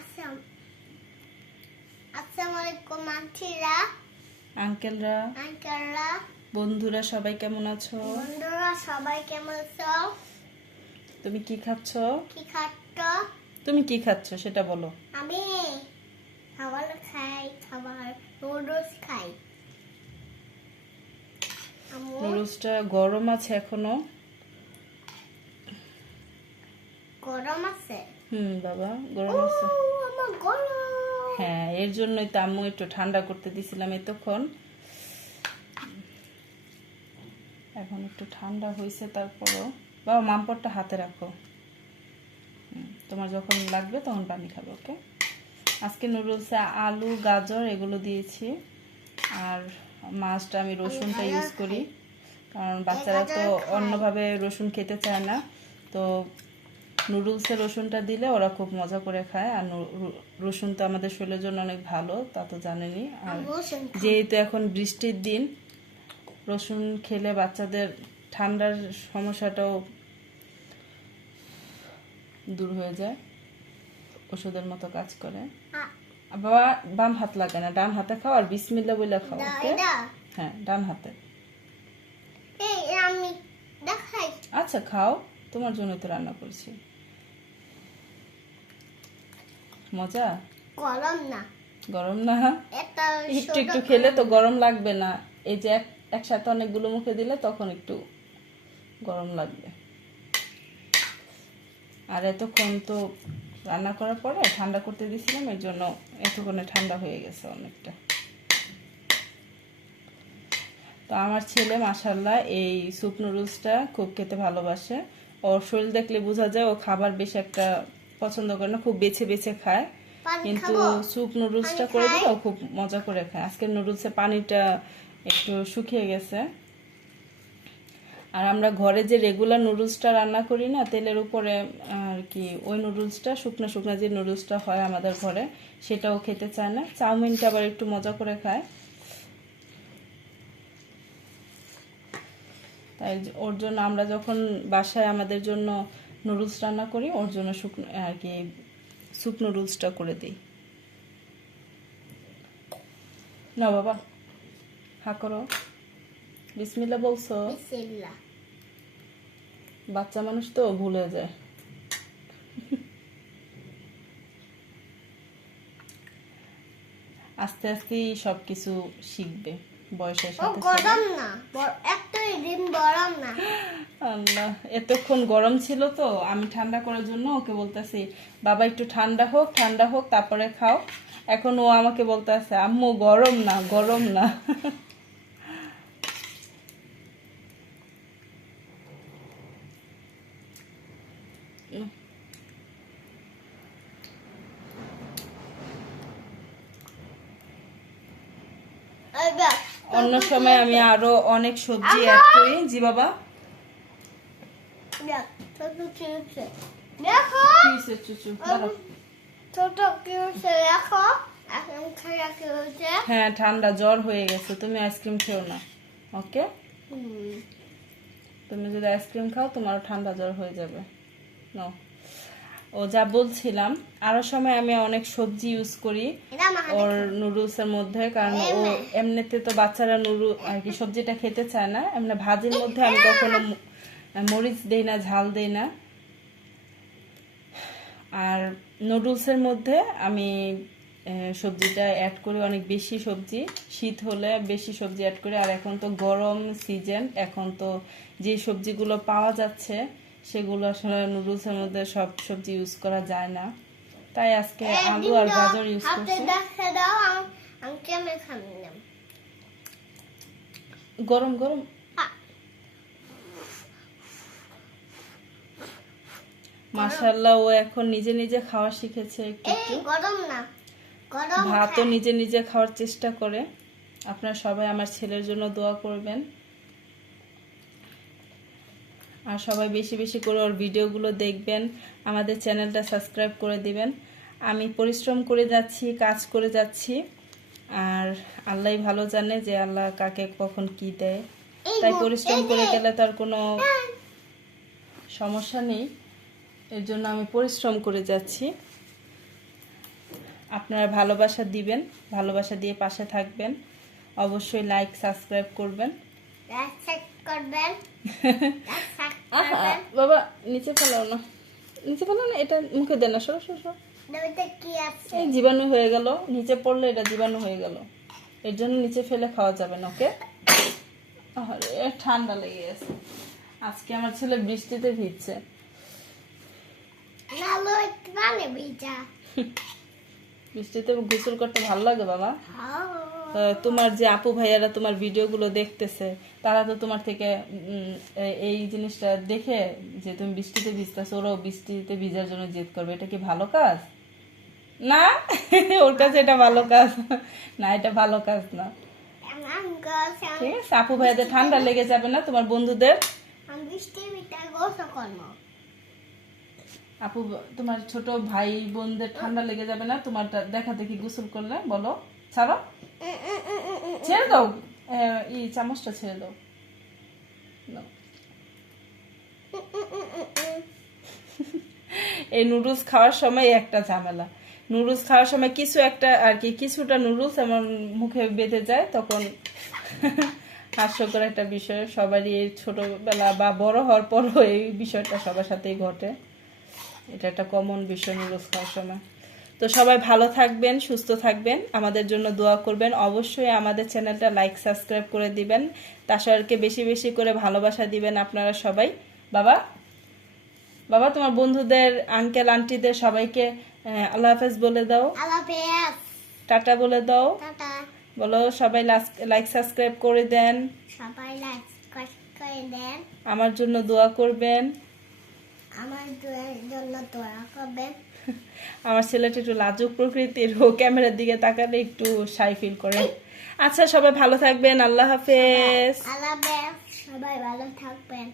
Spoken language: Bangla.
আসসালামু আলাইকুম আন্টিরা, আঙ্কেলরা, বন্ধুরা সবাই কেমন আছো? তুমি কি খাচ্ছ? তুমি কি খাচ্ছ সেটা বলো। আমি খাবার নুডলস খাই। নুডলসটা গরম আছে এখনো? গরম আছে? বাবা গরম আছে। আমার গরম। হ্যাঁ, এর জন্যই তো আম্মু একটু ঠান্ডা করতে দিছিলাম এতক্ষণ। এখন একটু ঠান্ডা হয়েছে, তারপরও বাবা মামপটটা হাতে রাখো, তোমার যখন লাগবে তখন পানি খাবে। ওকে, আজকে নুডলসে আলু গাজর এগুলো দিয়েছি, আর মাছটা আমি রসুনটা ইউজ করি, কারণ বাচ্চারা তো অন্যভাবে রসুন খেতে চায় না, তো নুডলসে রসুনটা দিলে ওরা খুব মজা করে খায়। আর রসুন তো আমাদের শরীরের জন্য অনেক ভালো, তা তো জানেনই। আর যেহেতু এখন বৃষ্টির দিন, রসুন খেলে বাচ্চাদের ঠান্ডার সমস্যাটাও দূর হয়ে যায়, ওষুধের মতো কাজ করে। বাবা বাম হাত লাগে না, ডান হাতে খাও, আর বিসমিল্লাহ বলে খাও। ওকে, হ্যাঁ ডান হাতে। আচ্ছা খাও, তোমার জন্য তো রান্না করছি। মজা? গরম না, একটু একটু খেলে তো গরম লাগবে না। এই যে একসাথে অনেকগুলো মুখে দিলে তখন একটু গরম লাগবে। আর এতক্ষণ তো রান্না করার পরে ঠান্ডা করতে দিয়েছিলাম, এর জন্য এতক্ষণে ঠান্ডা হয়ে গেছে অনেকটা। তো আমার ছেলে মাশাআল্লাহ এই স্যুপ নুডলসটা খুব খেতে ভালোবাসে। ওর শরীর দেখলে বোঝা যায় ও খাবার বেশি একটা পছন্দ করে না, খুব বেছে বেছে খায়, কিন্তু স্যুপ নুডলসটা করে দিলে ও খুব মজা করে খায়। আজকে নুডলসের পানিটা একটু শুকিয়ে গেছে। আর আমরা ঘরে যে রেগুলার নুডলসটা রান্না করি না তেলের উপরে আর কি, ওই নুডলসটা শুকনো শুকনো যে নুডলসটা হয় আমাদের ঘরে, সেটাও খেতে চায় না। চাউমিনটা আবার একটু মজা করে খায়, তাই ওর জন্য আমরা যখন বাসায় আমাদের জন্য নুডলস রান্না করি, ওর জন্য শুকনো আর কি স্যুপ নুডলসটা করে দিই। না বাবা হা করো, বিসমিল্লাহ বলছো? বাচ্চা মানুষ তো ভুলে যায়। আস্তে আস্তেই সবকিছু শিখবে বয়সের সাথে সাথে। আল্লাহ, এতক্ষণ গরম ছিল তো আমি ঠান্ডা করার জন্য ওকে বলতেছি বাবা একটু ঠান্ডা হোক তারপরে খাও। এখন ও আমাকে বলতেছে আম্মু গরম না গরম না। অন্য সময় আমি আরো অনেক সবজি অ্যাড করি। জি বাবা, হ্যাঁ ঠান্ডা জ্বর হয়ে গেছে, তুমি আইসক্রিম খেও না। ওকে, তুমি যদি আইসক্রিম খাও তোমার ঠান্ডা জ্বর হয়ে যাবে। নো, ও যা বলছিলাম, আরো সময় আমি অনেক সবজি ইউজ করি ওর নুডলসের মধ্যে, কারণ ও এমনিতে তো বাচ্চারা নুডল আর কি সবজিটা খেতে চায় না। এমনি ভাজির মধ্যে আমি কখনো মরিচ দেই না, ঝাল দেই না। আর নুডলসের মধ্যে আমি সবজিটা অ্যাড করি অনেক বেশি সবজি, শীত হলে বেশি সবজি অ্যাড করি। আর এখন তো গরম সিজন, এখন তো যে সবজিগুলো পাওয়া যাচ্ছে সেগুলো আসলে নুডলসের মধ্যে সব সবজি ইউজ করা যায় না, তাই আজকে আলু আর গাজর ইউজ করছি। গরম গরম মাশাআল্লাহ, ও এখন নিজে নিজে খাওয়া শিখেছে একটু একটু। ভাতও নিজে নিজে খাওয়ার চেষ্টা করে। আপনারা সবাই আমার ছেলের জন্য দোয়া করবেন, আর সবাই বেশি বেশি করে ওর ভিডিওগুলো দেখবেন, আমাদের চ্যানেলটা সাবস্ক্রাইব করে দিবেন। আমি পরিশ্রম করে যাচ্ছি, কাজ করে যাচ্ছি, আর আল্লাহই ভালো জানে যে আল্লাহ কাকে কখন কি দেয়, তাই পরিশ্রম করে গেলে তার কোনো সমস্যা নেই। এর জন্য আমি পরিশ্রম করে যাচ্ছি। আপনারা ভালোবাসা দিবেন, ভালোবাসা দিয়ে পাশে থাকবেন, অবশ্যই লাইক সাবস্ক্রাইব করবেন। চেক করবেন চেক আহা, করবেন বাবা নিচে ফেলাও না, নিচে ফেলাও না, এটা মুখে দেন না, সরো সরো সরো। ওইটা কি আছে এই জীবাণু হয়ে গেল, নিচে পড়লে এটা জীবাণু হয়ে গেল, এর জন্য নিচে ফেলে খাওয়া যাবে না। ওকে, আরে ঠান্ডা লেগে গেছে। আজকে আমার ছেলে বৃষ্টিতে ভিজছে। নালো একটু পানি ভিজা বৃষ্টিতে গোসল করতে ভালো লাগে বাবা। হ্যাঁ তোমার যে আপু ভাইয়ারা তোমার ভিডিওগুলো দেখতেছে, তারা তো তোমার থেকে এই জিনিসটা দেখে যে তুমি বৃষ্টিতে ভিজতেছো, ওরাও বৃষ্টিতে ভিজার জন্য জেদ করবে। এটা কি ভালো কাজ না? ওর কাছে এটা ভালো কাজ না, এটা ভালো কাজ না। আমি গাছ ঠিক আছে, আপু ভাইয়াদের ঠান্ডা লেগে যাবে না, তোমার বন্ধুদের। আমি বৃষ্টির ভিতরে গোসল করবো আপু তোমার ছোট ভাই বোনদের ঠান্ডা লেগে যাবে না তোমার দেখা দেখি গোসল করলে? বলো, ছাড়ো, ছেড়ে দাও, এই চামচটা ছেড়ে দাও। নাও। এই নুডলস খাওয়ার সময় একটা ঝামেলা, নুডলস খাওয়ার সময় কিছু একটা আর কি, কিছুটা নুডলস আমার মুখে বেঁধে যায়, তখন হাস্যকর একটা বিষয়। সবারই এই ছোটবেলা বা বড় হওয়ার পরও এই বিষয়টা সবার সাথেই ঘটে। এটা একটা কমন বিষয় নুডলস খাওয়ার সময়। তো সবাই ভালো থাকবেন, সুস্থ থাকবেন, আমাদের জন্য দোয়া করবেন। অবশ্যই আমাদের চ্যানেলটা লাইক সাবস্ক্রাইব করে দিবেন, তাসারকে বেশি বেশি করে ভালোবাসা দিবেন আপনারা সবাই। বাবা, বাবা তোমার বন্ধুদের, আঙ্কেল আন্টিদের সবাইকে আল্লাহ হাফেজ বলে দাও, আল্লাহ হাফেজ টাটা বলে দাও, টাটা বলো সবাই লাইক সাবস্ক্রাইব করে দেন, সবাই লাইক করে দেন, আমার জন্য দোয়া করবেন। আমার জন্য দোয়া করবেন। আমার ছেলেটা একটু লাজুক প্রকৃতির, ও ক্যামেরার দিকে তাকালে একটু শাই ফিল করে। আচ্ছা সবাই ভালো থাকবেন, আল্লাহ হাফেজ। আল্লাহ হাফেজ, সবাই ভালো থাকবেন।